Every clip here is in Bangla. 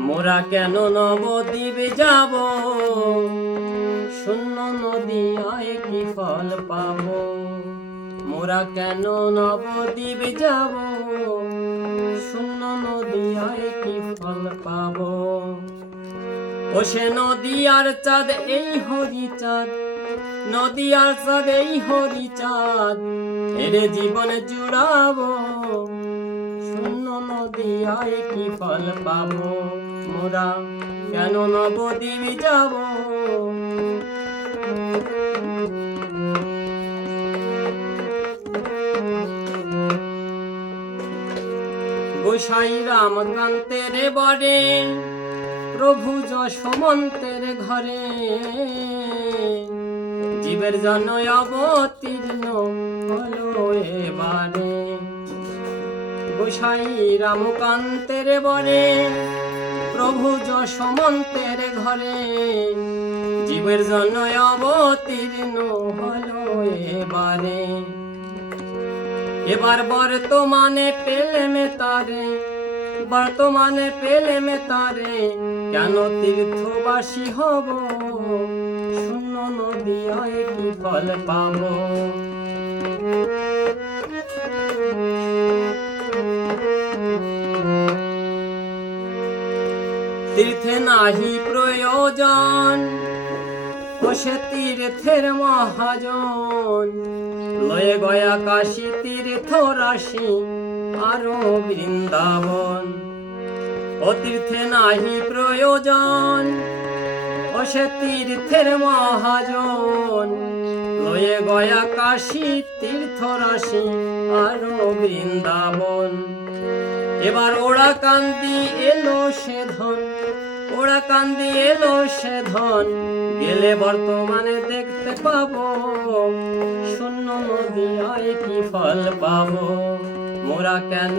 মোরা কেন নবদ্বীপে যাব? শূন্য নদীয়ায় কি ফল পাব। মোরা কেন নবদ্বীপে যাব? শূন্য নদীয়ায় কি ফল পাব। ও সে নদী আর চাঁদ, এই হরি চাঁদ। নদী আর চাঁদ, এই হরি চাঁদ। এরে জীবন জুড়াবো। শূন্য নদী আয় কি ফল পাবো। মোরা কেন নবদ্বীপ যাব? গোসাই রামকান্তের বরে প্রভু যশমন্তের ঘরে। জীবের জন্য অবতীর্ণ হলো এবারে। গোসাই রামকান্তের বরে প্রভু যশমন্তের ঘরে। জীবের জন্য অবতীর্ণ হলো এবারে। এবার বর্তমানে পেলে মে তারে, বর্তমানে পেলে মে তারে, কেন তীর্থবাসী হব? শূন্য নদী কি ফল পাবো? তীর্থে নাহি প্রয়োজন। বসে তীর্থের মহাজন। লয়ে গয়া কাশী তীর্থ রাশি আরও বৃন্দাবন। ও তীর্থে নাহি প্রয়োজন। বসে তীর্থের মহাজন। লয়ে গয়া কাশী তীর্থ রাশি আরও বৃন্দাবন। এবার ওরা কান্দি এলো সে ধন ওরা কান্দি এলো সে ধন গেলে বর্তমানে দেখতে পাবো, শূন্য নদী আয় কি ফল পাবো? মোরা কেন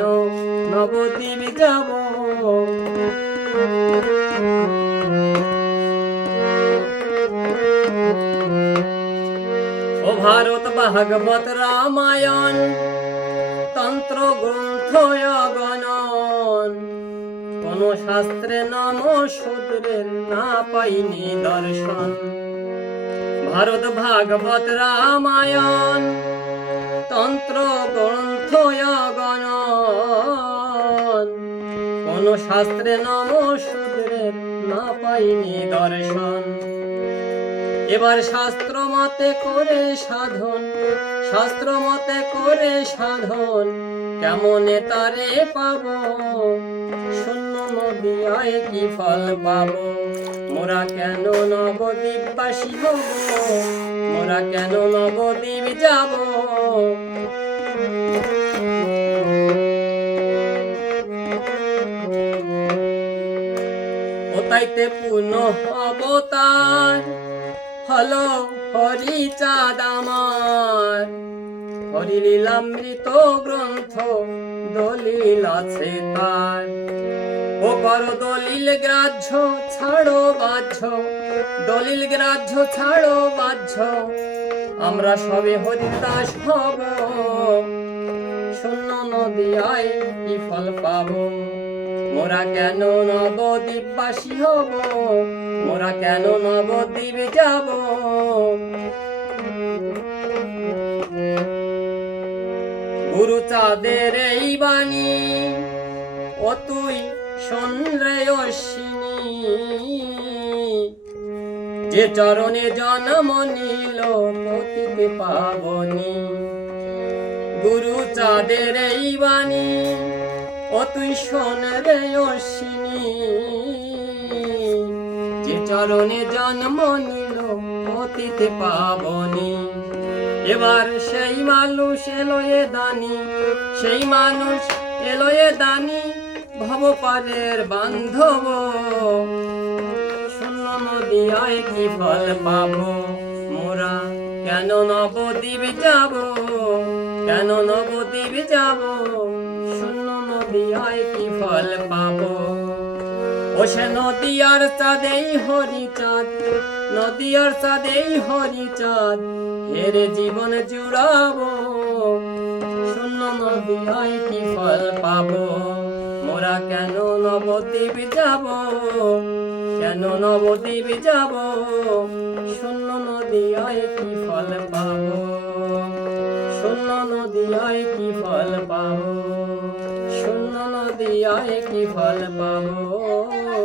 নবদ্বীপ যাব? ও ভারত ভাগবত রামায়ণ তন্ত্র গ্রন্থ কোন শাস্ত্রে নাম শূদ্রের না পাইনি দর্শন। ভারত ভাগবত রামায়ণ, তন্ত্র গ্রন্থ কোন শাস্ত্রে নাম শূদ্রের না পাইনি দর্শন। এবার শাস্ত্র মতে করে সাধন, শাস্ত্র মতে করে সাধন, কেমনে তারে পাব? শূন্য নদী কি ফল পাব? মোরা কেন নবদ্বীপবাসী হব? মোরা কেন নবদ্বীপ যাব? তাইতে পুনঃ অবতার হলো হরি চাঁদ আমার। হরি লীলামৃত গ্রন্থ, দলিল আছে তার। ও কর দলিল গ্রাহ্য, ছাড়ো বাহ্য। দলিল গ্রাহ্য, ছাড়ো বাহ্য। আমরা সবে হরিদাস হব। শূন্য নদী আয় কি ফল পাবো? মোরা কেন নবদ্বীপবাসী হব? মোরা কেন নবদ্বীপ যাব? চাঁদের এই বাণী। ও তুই যে চরণে জন্ম নিল পতিতে পাবনী। গুরু চাঁদের এই বাণী। ও তুই যে চরণে জন্ম নিল অতীতে পাবনি। এবার সেই মানুষ এলোয়ে দানি, সেই মানুষ এলোয়ে দানি ভব পারের বান্ধব। শূন্য নদী কি ফল পাবো? মোরা কেন নবদ্বীপ যাব? কেন নবদ্বীপ যাব? শূন্য নদী আয় কি ফল পাবো? ও সে নদী আর চাঁদেই হরি চাঁদ নদী আর চাঁদেই হরি চাঁদ হেরে জীবন জুড়াবো। শূন্য নদী আয় কি ফল পাবো? মোরা মোরা কেন নবদ্বীপ যাব? কেন নবদ্বীপ যাব? শূন্য নদিয়ায় কি ফল পাবো? শূন্য নদিয়ায় কি ফল পাবো? নদিয়ায় কি ফল পাবো